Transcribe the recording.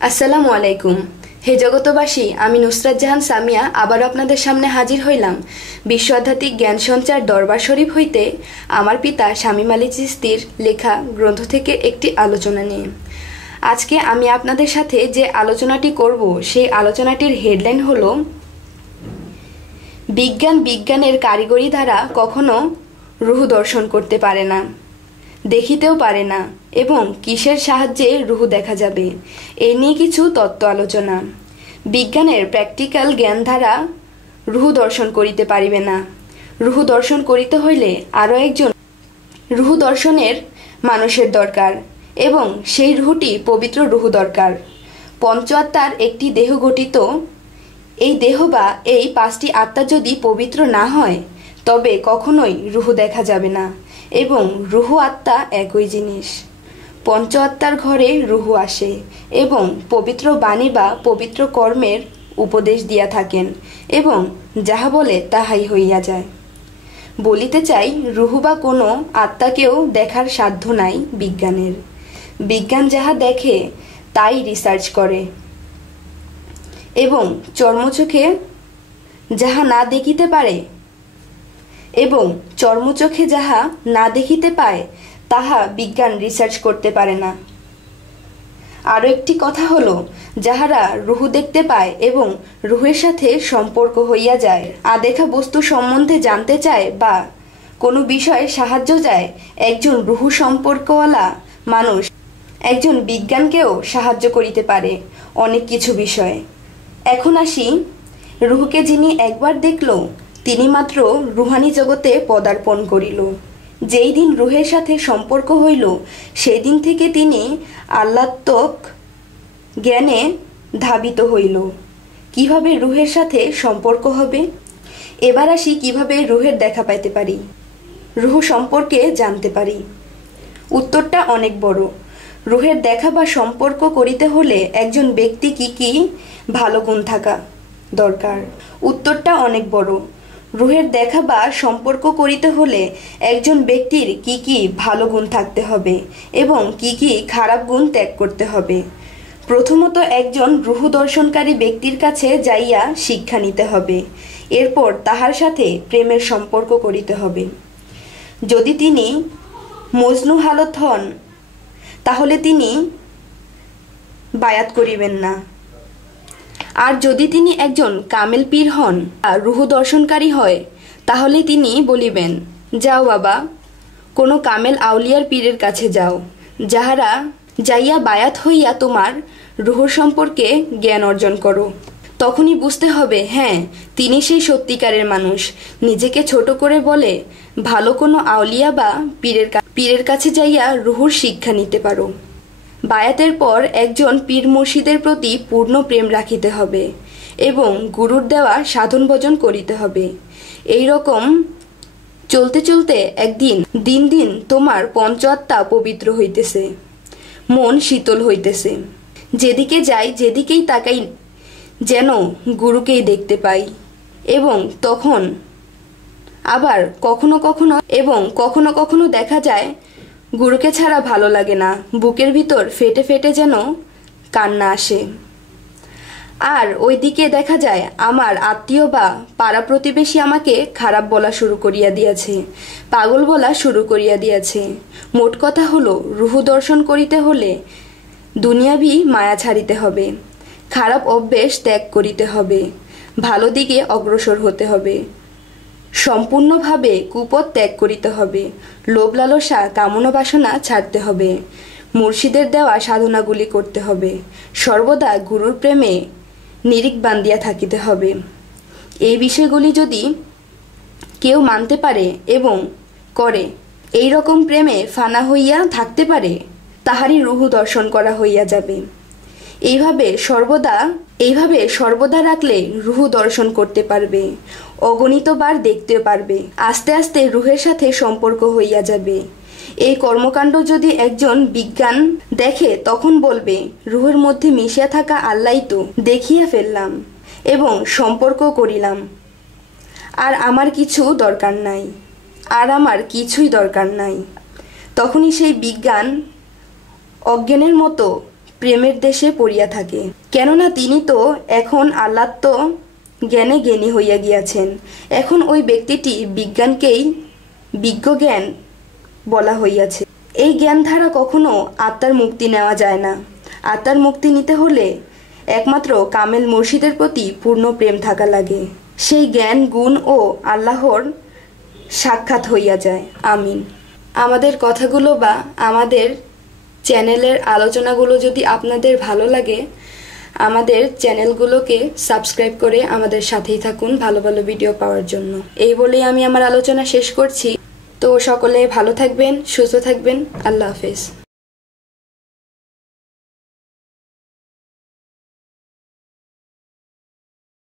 আসসালামু আলাইকুম। হে জগতবাসী, আমি নুসরাত জাহান সামিয়া আবারও আপনাদের সামনে হাজির হইলাম বিশ্ব আধ্যাত্মিক জ্ঞান সঞ্চার দরবার শরীফ হইতে আমার পিতা শামীম আলী চিশতির লেখা গ্রন্থ থেকে একটি আলোচনা নিয়ে। আজকে আমি আপনাদের সাথে যে আলোচনাটি করব সেই আলোচনাটির হেডলাইন হলো বিজ্ঞানের কারিগরি দ্বারা কখনো রূহ দর্শন করতে পারে না, দেখিতেও পারে না, এবং কিসের সাহায্যে রূহ দেখা যাবে এই নিয়ে কিছু তত্ত্ব আলোচনা। বিজ্ঞানের প্র্যাকটিক্যাল জ্ঞান দ্বারা রূহ দর্শন করিতে পারিবে না। রূহ দর্শন করিতে হইলে আরও একজন রূহ দর্শনের মানুষের দরকার, এবং সেই রূহটি পবিত্র রূহ দরকার। পঞ্চ আত্মার একটি দেহ গঠিত। এই দেহ বা এই 5টি আত্মা যদি পবিত্র না হয় তবে কখনোই রূহ দেখা যাবে না, এবং রূহ আত্মা একই জিনিস। পঞ্চ আত্মার ঘরে রূহ আসে এবং পবিত্র বাণী বা পবিত্র কর্মের উপদেশ দিয়া থাকেন, এবং যাহা বলে তাহাই হইয়া যায়। বলিতে চাই, রূহ বা কোনো আত্মাকেও দেখার সাধ্য নাই বিজ্ঞানের। বিজ্ঞান যাহা দেখে তাই রিসার্চ করে, এবং চর্মচোখে যাহা না দেখিতে পারে এবং চর্মচোখে যাহা না দেখিতে পায় তাহা বিজ্ঞান রিসার্চ করতে পারে না। আরও একটি কথা হলো, যাহারা রূহ দেখতে পায় এবং রূহের সাথে সম্পর্ক হইয়া যায়, আদেখা বস্তু সম্বন্ধে জানতে চায় বা কোনো বিষয়ে সাহায্য চায়, একজন রূহ সম্পর্কওয়ালা মানুষ একজন বিজ্ঞানকেও সাহায্য করিতে পারে অনেক কিছু বিষয়ে। এখন আসি, রূহকে যিনি একবার দেখল তিনি মাত্র রুহানি জগতে পদার্পণ করিল। যেই দিন রূহের সাথে সম্পর্ক হইল সেই দিন থেকে তিনি আল্লাত্মক জ্ঞানে ধাবিত হইল। কিভাবে রূহের সাথে সম্পর্ক হবে? এবার আসি কিভাবে রূহের দেখা পাইতে পারি, রূহ সম্পর্কে জানতে পারি। উত্তরটা অনেক বড়। রূহের দেখা বা সম্পর্ক করিতে হলে একজন ব্যক্তি কি কি ভালো গুণ থাকা দরকার? উত্তরটা অনেক বড়। রূহের দেখা বা সম্পর্ক করিতে হলে একজন ব্যক্তির কি কি ভালো গুণ থাকতে হবে এবং কি কি খারাপ গুণ ত্যাগ করতে হবে। প্রথমত, একজন রূহ দর্শনকারী ব্যক্তির কাছে যাইয়া শিক্ষা নিতে হবে। এরপর তাহার সাথে প্রেমের সম্পর্ক করিতে হবে। যদি তিনি মজনু হালত হন তাহলে তিনি বায়াত করিবেন না। আর যদি তিনি একজন কামেল পীর হন আর রূহ দর্শনকারী হয় তাহলে তিনি বলিবেন, যাও বাবা, কোনো কামেল আউলিয়ার পীরের কাছে যাও, যাহারা যাইয়া বায়াত হইয়া তোমার রূহ সম্পর্কে জ্ঞান অর্জন করো। তখনই বুঝতে হবে, হ্যাঁ, তিনি সেই সত্যিকারের মানুষ। নিজেকে ছোট করে বলে, ভালো কোনো আউলিয়া বা পীরের কাছে যাইয়া রূহর শিক্ষা নিতে পারো। বায়াতের পর একজন পীর মুর্শিদের প্রতি পূর্ণ প্রেম রাখিতে হবে এবং গুরুর দেওয়া সাধন ভজন করিতে হবে। এই রকম চলতে চলতে একদিন দিন দিন তোমার পঞ্চ আত্মা পবিত্র হইতেছে, মন শীতল হইতেছে। যেদিকে যাই, যেদিকেই তাকাই যেন গুরুকেই দেখতে পাই। এবং তখন আবার কখনো কখনো দেখা যায় গুরুকে ছাড়া ভালো লাগে না, বুকের ভিতর ফেটে ফেটে যেন কান্না আসে। আর ওইদিকে দেখা যায় আমার আত্মীয় বা পাড়া প্রতিবেশী আমাকে খারাপ বলা শুরু করিয়া দিয়েছে, পাগল বলা শুরু করিয়া দিয়েছে। মোট কথা হলো, রূহ দর্শন করিতে হলে দুনিয়াবি মায়া ছাড়িতে হবে, খারাপ অভ্যেস ত্যাগ করিতে হবে, ভালো দিকে অগ্রসর হতে হবে, সম্পূর্ণভাবে কুপথ ত্যাগ করিতে হবে, লোভ লালসা কামনা বাসনা ছাড়তে হবে, মুর্শিদের দেওয়া সাধনাগুলি করতে হবে, সর্বদা গুরুর প্রেমে নিরিখ বান্ধিয়া থাকিতে হবে। এই বিষয়গুলি যদি কেউ মানতে পারে এবং করে, এই রকম প্রেমে ফানা হইয়া থাকতে পারে, তাহারই রূহ দর্শন করা হইয়া যাবে। এইভাবে সর্বদা রাখলে রূহ দর্শন করতে পারবে, অগণিতবার দেখতে পারবে। আস্তে আস্তে রূহের সাথে সম্পর্ক হইয়া যাবে। এই কর্মকাণ্ড যদি একজন বিজ্ঞান দেখে তখন বলবে, রূহের মধ্যে মিশিয়া থাকা আল্লাহই তো দেখিয়া ফেললাম এবং সম্পর্ক করিলাম, আর আমার কিছুই দরকার নাই। তখনই সেই বিজ্ঞান অজ্ঞানের মতো প্রেমের দেশে পড়িয়া থাকে। কেননা তিনি তো এখন আল্লাহ্ব জ্ঞানে জ্ঞানী হইয়া গিয়াছেন। এখন ওই ব্যক্তিটি বিজ্ঞানকেই বিজ্ঞ জ্ঞান বলা হইয়াছে। এই জ্ঞান দ্বারা কখনো আত্মার মুক্তি নেওয়া যায় না। আত্মার মুক্তি নিতে হলে একমাত্র কামেল মুর্শিদের প্রতি পূর্ণ প্রেম থাকা লাগে। সেই জ্ঞান গুণ ও আল্লাহর সাক্ষাৎ হইয়া যায়। আমিন। আমাদের কথাগুলো বা আমাদের চ্যানেলের আলোচনাগুলো যদি আপনাদের ভালো লাগে, আমাদের চ্যানেলগুলোকে সাবস্ক্রাইব করে আমাদের সাথেই থাকুন ভালো ভালো ভিডিও পাওয়ার জন্য। এই বলেই আমি আমার আলোচনা শেষ করছি। তো সকলে ভালো থাকবেন, সুস্থ থাকবেন। আল্লাহ হাফেজ।